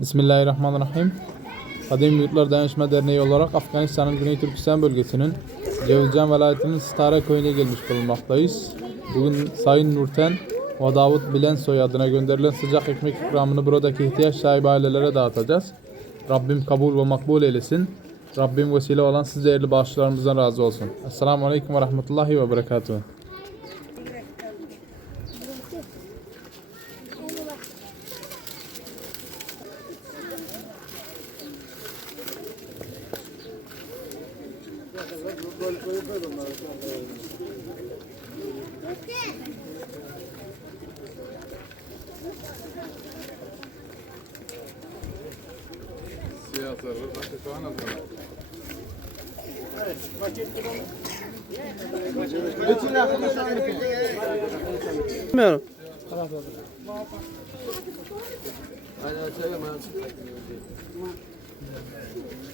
Bismillahirrahmanirrahim. Kadim Yurtlar Dayanışma Derneği olarak Afganistan'ın Güney Türkistan bölgesinin Cevizcan velayetinin Stara köyüne gelmiş bulunmaktayız. Bugün Sayın Nurten ve Davut Bilensoy adına gönderilen sıcak ekmek ikramını buradaki ihtiyaç sahibi ailelere dağıtacağız. Rabbim kabul ve makbul eylesin. Rabbim vesile olan siz değerli bağışlarımızdan razı olsun. Esselamu Aleyküm ve Rahmetullahi ve Berekatuhu. Bilmiyorum.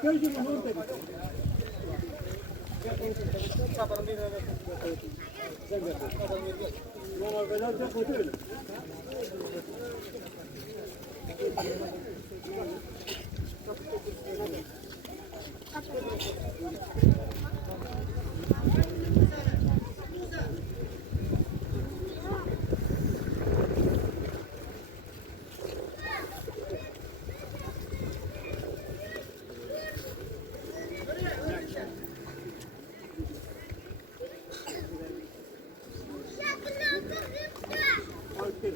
que va a